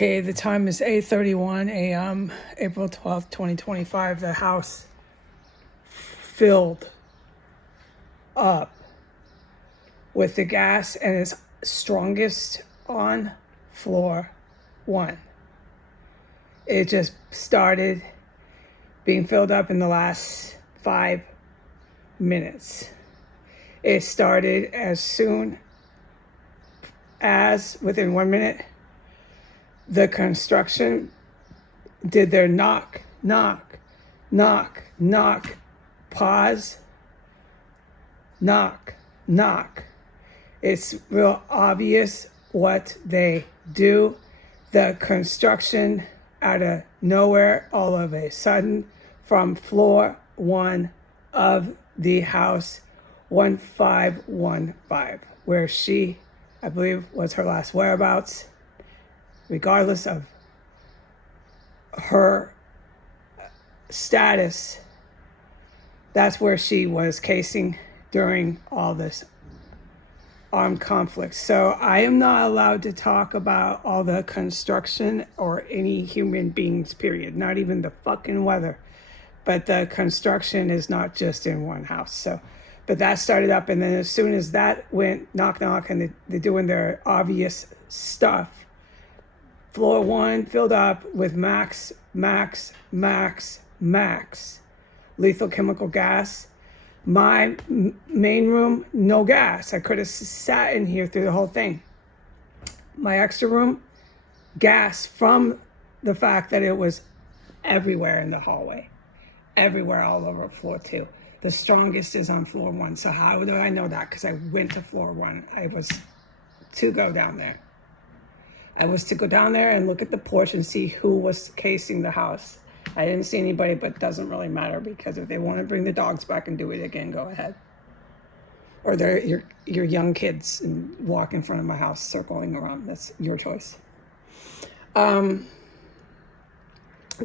Okay, the time is 8:31 a.m., April 12th, 2025. The house filled up with the gas and is strongest on floor 1. It just started being filled up in the last 5 minutes. It started as soon as within 1 minute, the construction did their knock, knock, knock, knock, pause, knock, knock. It's real obvious what they do. The construction out of nowhere, all of a sudden, from floor 1 of the house 1515, where she, I believe, was her last whereabouts, regardless of her status. That's where she was casing during all this armed conflict. So I am not allowed to talk about all the construction or any human beings, period. Not even the fucking weather. But the construction is not just in one house. So, but that started up, and then as soon as that went knock, knock, and they're doing their obvious stuff, floor 1 filled up with max lethal chemical gas. My main room, no gas. I could have sat in here through the whole thing. My extra room, gas from the fact that it was everywhere in the hallway. Everywhere, all over floor 2. The strongest is on floor 1. So how do I know that? Because I went to floor 1. I was to go down there. I was to go down there and look at the porch and see who was casing the house. I didn't see anybody, but it doesn't really matter, because if they want to bring the dogs back and do it again, go ahead. Or they're your young kids and walk in front of my house circling around. That's your choice. I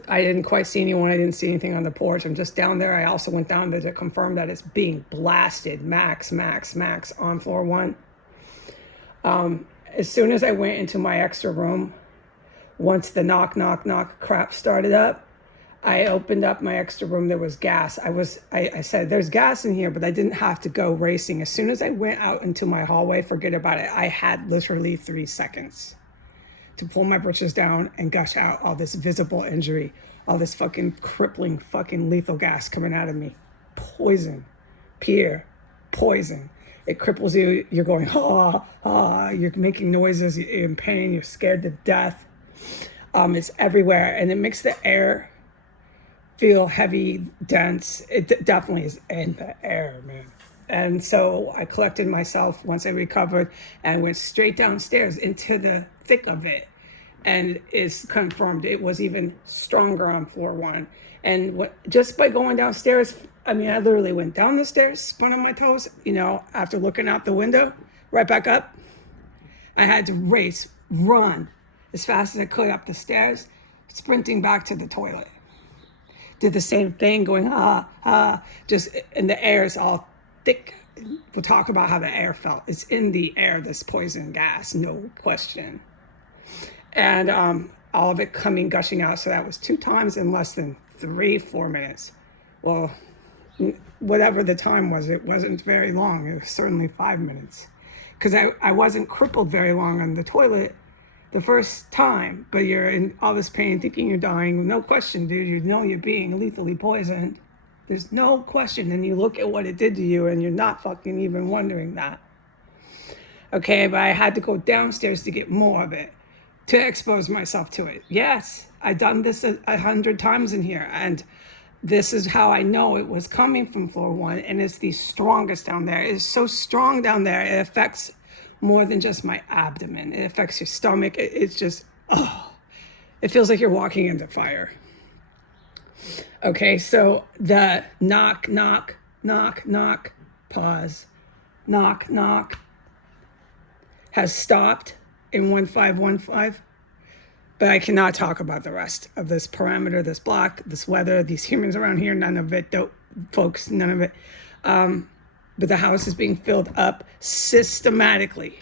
didn't quite see anyone. I didn't see anything on the porch. I'm just down there. I also went down there to confirm that it's being blasted max on floor 1. As soon as I went into my extra room, once the knock crap started up, I opened up my extra room. There was gas. I said, there's gas in here, but I didn't have to go racing. As soon as I went out into my hallway, forget about it. I had literally 3 seconds to pull my britches down and gush out all this visible injury, all this fucking crippling fucking lethal gas coming out of me. Poison, pure poison. It cripples you. You're going, you're making noises. You're in pain. You're scared to death. It's everywhere. And it makes the air feel heavy, dense. It definitely is in the air, man. And so I collected myself once I recovered and went straight downstairs into the thick of it. And it's confirmed it was even stronger on floor 1. And just by going downstairs, I literally went down the stairs, spun on my toes, after looking out the window, right back up. I had to run as fast as I could up the stairs, sprinting back to the toilet. Did the same thing, going, just, and the air is all thick. We'll talk about how the air felt. It's in the air, this poison gas, no question. And all of it gushing out. So that was 2 times in less than 3-4 minutes. Well, whatever the time was, it wasn't very long. It was certainly 5 minutes. Because I wasn't crippled very long on the toilet the first time, but you're in all this pain, thinking you're dying. No question, dude, you know you're being lethally poisoned. There's no question. And you look at what it did to you, and you're not fucking even wondering that. Okay, but I had to go downstairs to get more of it, to expose myself to it. Yes, I've done this 100 times in here, and this is how I know it was coming from floor 1, and it's the strongest down there. It's so strong down there, it affects more than just my abdomen. It affects your stomach. It's just, it feels like you're walking into fire. Okay, so the knock, pause, knock, has stopped in 1515, but I cannot talk about the rest of this parameter, this block, this weather, these humans around here, none of it, folks, none of it. But the house is being filled up systematically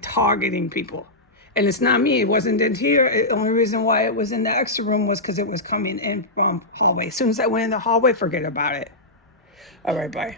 targeting people. And it's not me. It wasn't in here. The only reason why it was in the extra room was because it was coming in from hallway. As soon as I went in the hallway, forget about it. All right, bye.